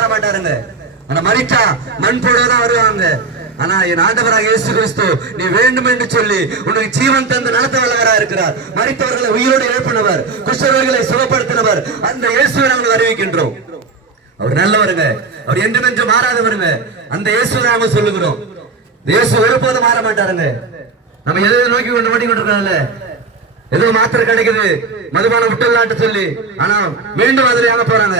மாற மாட்டாருங்க. ஆனா மரித்தா மண் போடதான் வருவாங்க. ஆனா என் ஆண்டவராக இயேசு கிறிஸ்து நீ வேண்டும் என்று சொல்லி உனக்கு ஜீவன் தந்து நடத்த வல்லவராக இருக்கிறார். மரித்தவர்களை உயிரோடு எழுப்பினவர், குஷ்டரோகிகளை சுகப்படுத்தினவர் அந்த இயேசுவை நாங்கள் அறிவிக்கின்றோம். அவர் நல்லவருங்க, அவர் என்றுமென்று மாறாதவருங்க. அந்த இயேசுவை நாம சொல்லுகிறோம். இயேசு ஒருபோதும் மாற மாட்டாருங்க. நம்ம எதை நோக்கி கொண்டு கொண்டிருக்கோம்ல, ஏதோ மாத்திரை கிடைக்குது மதுபானம் விட்டுலான்னு சொல்லி, ஆனா மீண்டும் அதுல ஏங்க போறாங்க,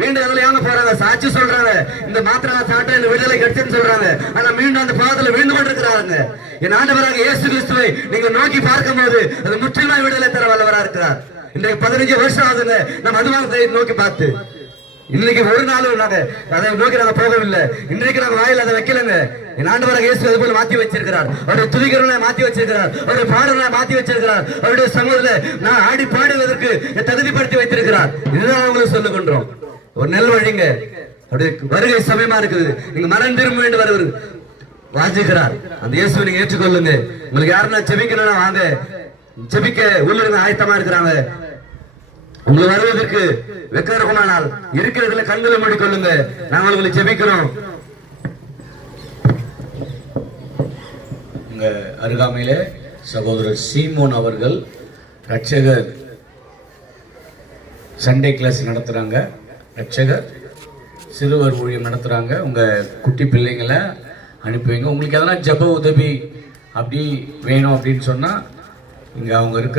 மீண்டும் அதுல ஏங்க போறாங்க, சாட்சி சொல்றாங்க இந்த மாத்திரை சாப்பிட்டா இந்த விடுதலை கிடைச்சுன்னு சொல்றாங்க. ஆனா மீண்டும் அந்த பாதத்துல வீண்டு கொண்டிருக்கிறாங்க. என் ஆண்டவராக இயேசு கிறிஸ்துவை நீங்க நோக்கி பார்க்கும் போது அது முற்றிலுமா விடுதலை தர வல்லவரா இருக்கிறார். இன்றைக்கு 15 வருஷம் ஆகுதுங்க நம்ம மதுபானத்தை நோக்கி பார்த்து. இன்னைக்கு ஒரு நாளும் நாங்க அதை நோக்கி நாங்க போகவில்லை. இன்றைக்கு நாங்க வாயில் அதை வைக்கலங்க. என் ஆண்டவராக இயேசு அது போல மாத்தி வச்சிருக்கிறார். அவருடைய துதிகரனை மாத்தி வச்சிருக்கிறார், அவருடைய பாடல்களை மாத்தி வச்சிருக்கிறார், அவருடைய சமூகத்துல நான் ஆடி பாடுவதற்கு தகுதிப்படுத்தி வைத்திருக்கிறார். இதுதான் அவங்களுக்கு சொல்லுகின்றோம். ஒரு நெல் வழிங்க, அவருடைய வருகை சமயமா இருக்குது. நீங்க மனம் திரும்ப வேண்டும் வருவது வாஞ்சிக்கிறார். அந்த இயேசுவை நீங்க ஏற்றுக்கொள்ளுங்க. உங்களுக்கு யாருன்னா செபிக்கணும்னா வாங்க, செபிக்க உள்ளவங்க ஆயத்தமா இருக்கிறாங்க. உங்களுக்கு வருவதற்கு வெக்க இருக்குமானால் இருக்கிறதுல கண்களை மூடிக்கொள்ளுங்க. நாங்கள் உங்களை ஜெபிக்கிறோம். உங்க அருகாமையிலே சகோதரர் சீமோன் அவர்கள் ரட்சகர் சண்டே கிளாஸ் நடத்துறாங்க, ரட்சகர் சிறுவர் ஊழியம் நடத்துறாங்க. உங்க குட்டி பிள்ளைங்களை அனுப்புவீங்க. உங்களுக்கு எதனா ஜெப உதவி அப்படி வேணும் அப்படின்னு சொன்னா இங்க அவங்க இருக்கிற